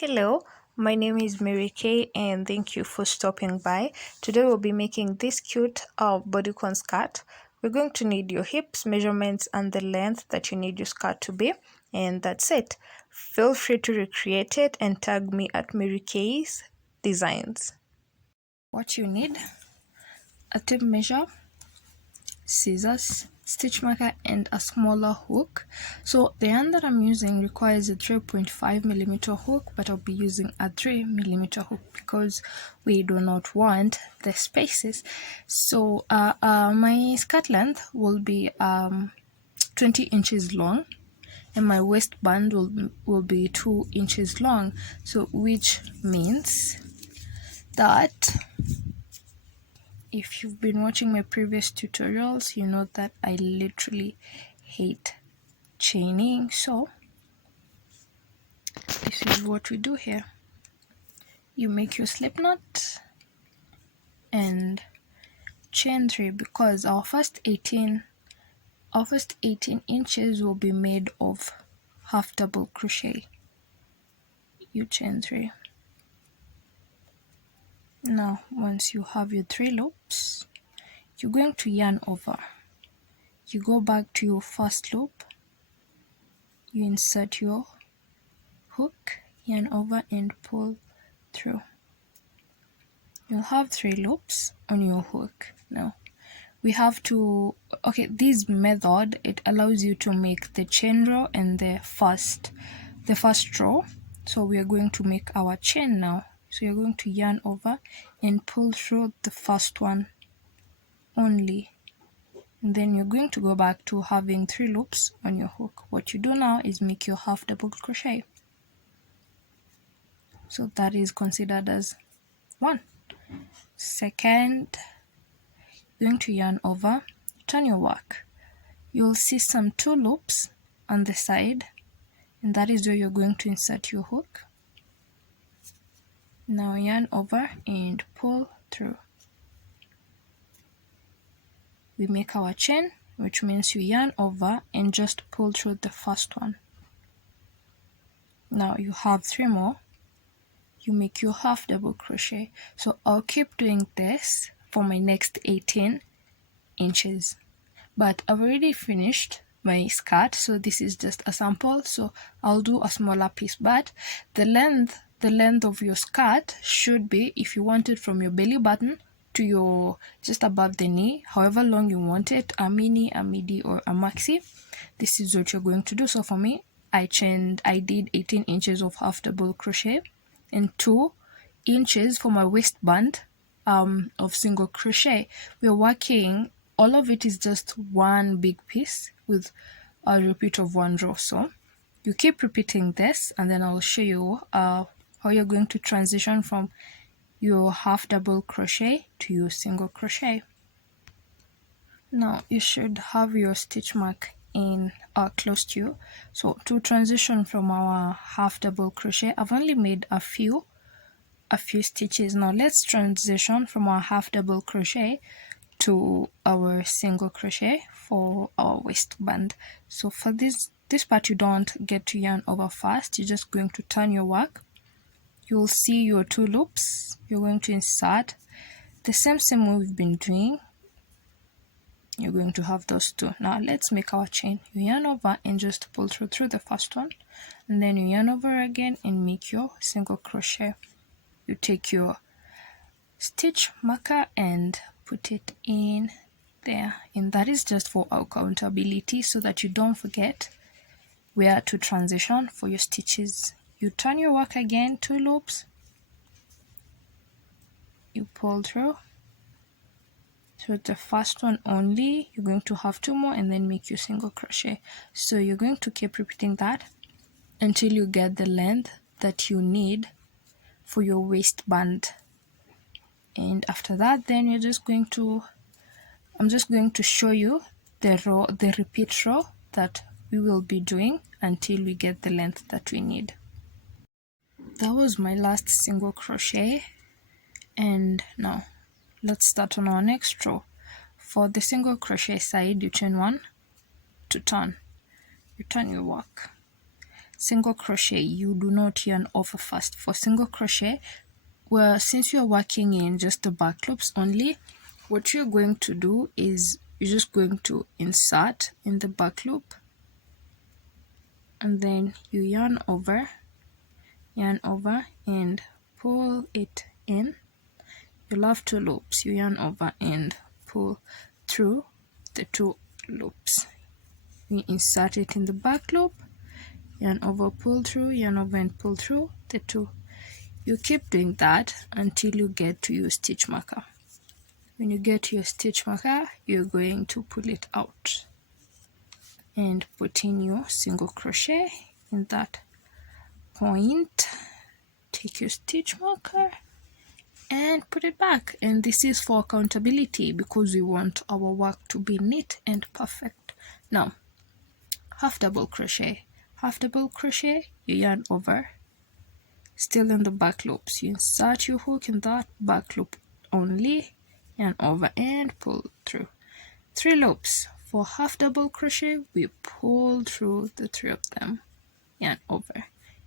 Hello, my name is Mary Kay and thank you for stopping by. Today we'll be making this cute bodycon skirt. We're going to need your hips measurements and the length that you need your skirt to be, and that's it. Feel free to recreate it and tag me at Mary Kay's Designs. What you need: a tape measure, scissors, stitch marker, and a smaller hook. So the yarn that I'm using requires a 3.5mm hook, but I'll be using a 3mm hook because we do not want the spaces. So my skirt length will be 20 inches long, and my waistband will be 2 inches long, so which means that if you've been watching my previous tutorials, you know that I literally hate chaining. So this is what we do here. You make your slip knot and chain 3, because our first 18 inches will be made of half double crochet. You chain 3. Now once you have your 3 loops, you're going to yarn over. You go back to your first loop, you insert your hook, yarn over and pull through. You'll have 3 loops on your hook. Now we have to, this method, it allows you to make the chain row and the first row. So we are going to make our chain now. So you're going to yarn over and pull through the first one only, and then you're going to go back to having 3 loops on your hook. What you do now is make your half double crochet. So that is considered as 1. Second, you're going to yarn over, turn your work. You'll see some 2 loops on the side, and that is where you're going to insert your hook. Now yarn over and pull through. We make our chain, which means you yarn over and just pull through the first one. Now you have 3 more. You make your half double crochet. So I'll keep doing this for my next 18 inches, but I've already finished my skirt, so this is just a sample. So I'll do a smaller piece, but the length of your skirt should be, if you want it from your belly button to your just above the knee, however long you want it, a mini, a midi, or a maxi, this is what you're going to do. So for me, I did 18 inches of half double crochet and 2 inches for my waistband of single crochet. We're working, all of it is just one big piece with a repeat of 1 row. So you keep repeating this, and then I'll show you how you're going to transition from your half double crochet to your single crochet. Now you should have your stitch mark in close to you. So to transition from our half double crochet, I've only made a few stitches. Now let's transition from our half double crochet to our single crochet for our waistband. So for this part, you don't get to yarn over fast. You're just going to turn your work. You'll see your 2 loops. You're going to insert the same way we've been doing. You're going to have those 2. Now let's make our chain. You yarn over and just pull through the first one, and then you yarn over again and make your single crochet. You take your stitch marker and put it in there, and that is just for accountability, so that you don't forget where to transition for your stitches. You turn your work again, 2 loops, you pull through the first one only. You're going to have 2 more and then make your single crochet. So you're going to keep repeating that until you get the length that you need for your waistband. And after that, then I'm just going to show you the repeat row that we will be doing until we get the length that we need. That was my last single crochet, and now let's start on our next row. For the single crochet side, you chain 1 to turn. You turn your work. single crochet, you do not yarn over first. For single crochet, well, since you're working in just the back loops only, what you're going to do is you're just going to insert in the back loop, and then you yarn over and pull it in. You'll have 2 loops. You yarn over and pull through the 2 loops. You insert it in the back loop, yarn over, pull through, yarn over and pull through the 2. You keep doing that until you get to your stitch marker. When you get to your stitch marker, you're going to pull it out and put in your single crochet in that point. Take your stitch marker and put it back. And this is for accountability because we want our work to be neat and perfect. Now, half double crochet, you yarn over, still in the back loops. You insert your hook in that back loop only, yarn over and pull through. 3 loops. For half double crochet, we pull through the 3 of them, yarn over,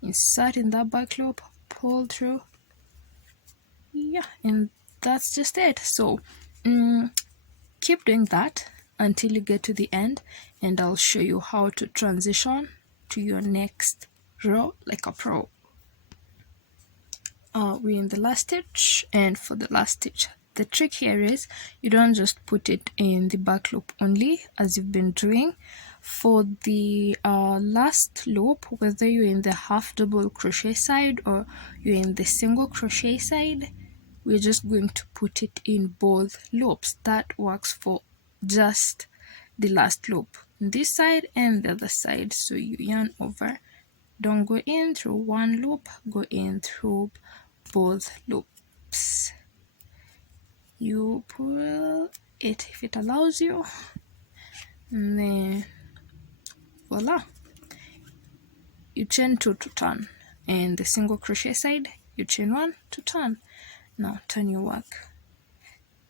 insert in that back loop, pull through. Yeah, and that's just it. So keep doing that until you get to the end, and I'll show you how to transition to your next row like a pro. We're in the last stitch, and for the last stitch, the trick here is you don't just put it in the back loop only as you've been doing. For the last loop, whether you're in the half double crochet side or you're in the single crochet side, we're just going to put it in both loops. That works for just the last loop, this side and the other side. So you yarn over, don't go in through one loop, go in through both loops. You pull it if it allows you, and then voila, you chain 2 to turn, and the single crochet side you chain 1 to turn. Now turn your work.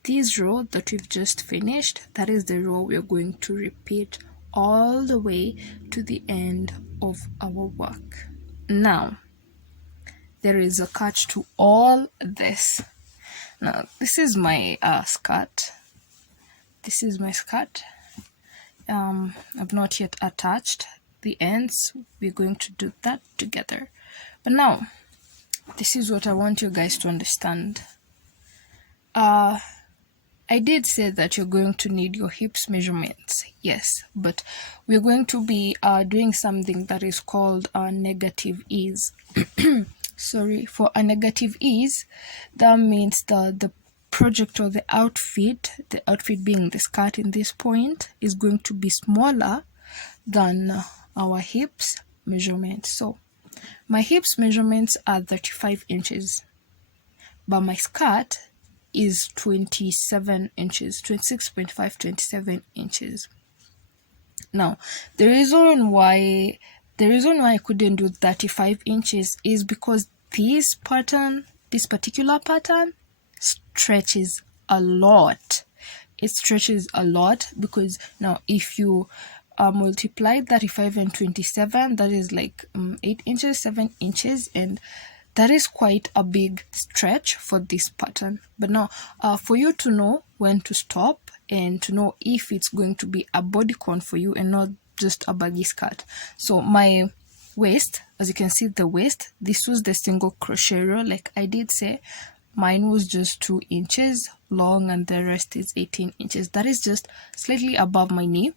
This row that we've just finished, that is the row we're going to repeat all the way to the end of our work. Now there is a catch to all this. Now this is my skirt. This is my skirt. I've not yet attached the ends. We're going to do that together. But now, this is what I want you guys to understand. I did say that you're going to need your hips measurements, yes, but we're going to be doing something that is called a negative ease. Sorry, for a negative ease, that means the project or the outfit being the skirt in this point, is going to be smaller than our hips measurements. So my hips measurements are 35 inches, but my skirt is 27 inches, 26.5, 27 inches. Now, the reason why I couldn't do 35 inches is because this particular pattern stretches a lot. It stretches a lot because now if you multiply 35 and 27, that is like 8 inches, 7 inches, and that is quite a big stretch for this pattern. But now for you to know when to stop and to know if it's going to be a bodycon for you and not just a baggy skirt. So my waist, as you can see, the waist, this was the single crochet row. Like I did say, mine was just 2 inches long and the rest is 18 inches. That is just slightly above my knee.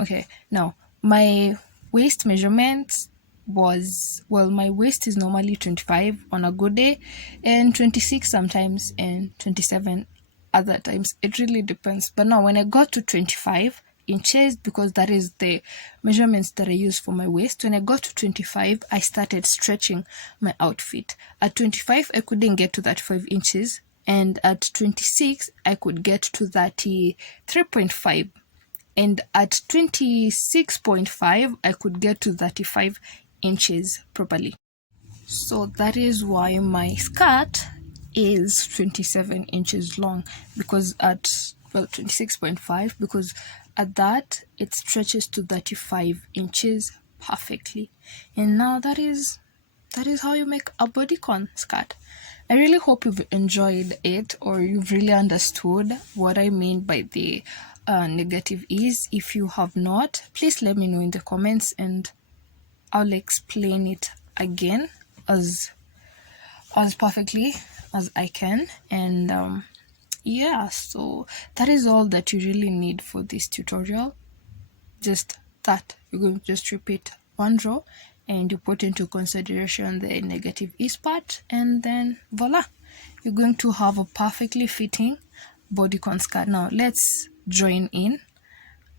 Okay, now my waist measurements was, well, my waist is normally 25 on a good day and 26 sometimes and 27 other times. It really depends. But now when I got to 25 inches, because that is the measurements that I use for my waist, when I got to 25, I started stretching my outfit. At 25, I couldn't get to 35 inches, and at 26, I could get to 33.5. And at 26.5, I could get to 35 inches properly. So that is why my skirt is 27 inches long, because at, well, 26.5, because at that it stretches to 35 inches perfectly. And now that is how you make a bodycon skirt. I really hope you've enjoyed it, or you've really understood what I mean by the negative ease. If you have not, please let me know in the comments and I'll explain it again as perfectly as I can. And yeah, so that is all that you really need for this tutorial. Just that you're going to just repeat one row and you put into consideration the negative ease part, and then voila, you're going to have a perfectly fitting bodycon skirt. Now let's join in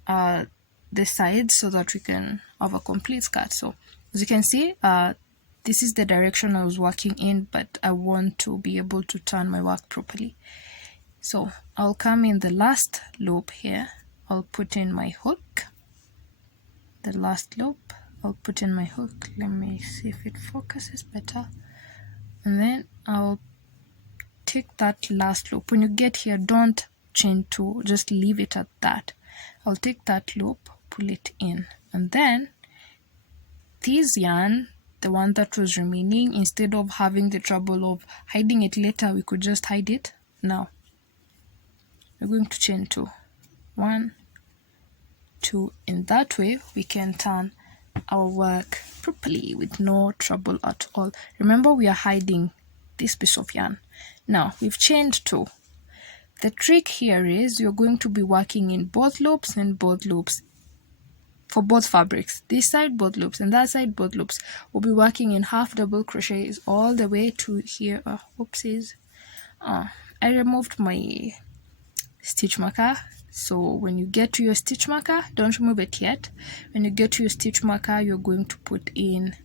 the sides so that we can have a complete skirt. So as you can see, this is the direction I was working in, but I want to be able to turn my work properly. So I'll come in the last loop here, I'll put in my hook. The last loop, I'll put in my hook. Let me see if it focuses better. And then I'll take that last loop. When you get here, don't chain two, just leave it at that. I'll take that loop, pull it in, and then this yarn, the one that was remaining, instead of having the trouble of hiding it later, we could just hide it now. We're going to chain two, 1, 2. In that way we can turn our work properly with no trouble at all. Remember, we are hiding this piece of yarn. Now we've chained 2. The trick here is you're going to be working in both loops and both loops for both fabrics. This side both loops and that side both loops. We'll be working in half double crochets all the way to here. Oopsies, I removed my stitch marker. So when you get to your stitch marker, don't remove it yet. When you get to your stitch marker, you're going to put in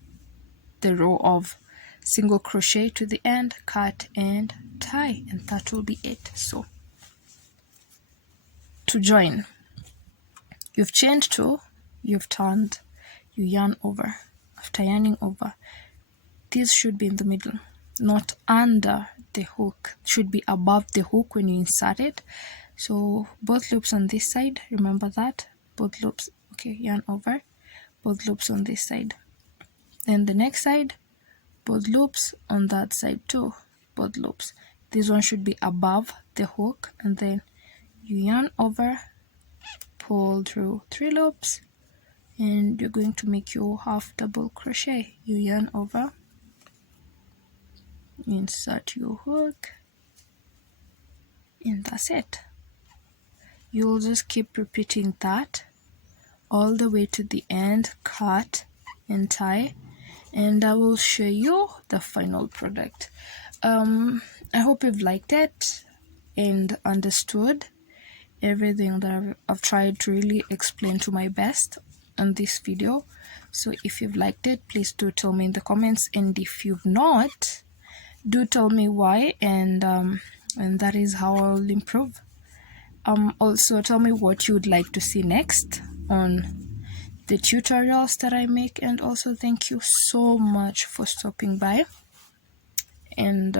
the row of single crochet to the end, cut and tie, and that will be it. So to join, you've chained 2, you've turned, you yarn over. After yarning over, this should be in the middle, not under the hook. It should be above the hook when you insert it. So both loops on this side, remember that, both loops, okay, yarn over, both loops on this side. Then the next side, both loops on that side too, both loops. This one should be above the hook, and then you yarn over, pull through 3 loops, and you're going to make your half double crochet. You yarn over, insert your hook, and that's it. You'll just keep repeating that all the way to the end, cut and tie, and I will show you the final product. I hope you've liked it and understood everything that I've tried to really explain to my best on this video. So if you've liked it, please do tell me in the comments, and if you've not, do tell me why, and that is how I'll improve. Also tell me what you would like to see next on the tutorials that I make, and also thank you so much for stopping by. And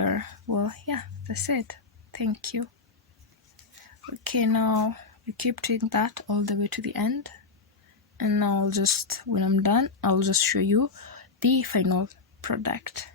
well, yeah, that's it. Thank you. Okay, now you keep doing that all the way to the end, and now I'll just, when I'm done, I'll just show you the final product.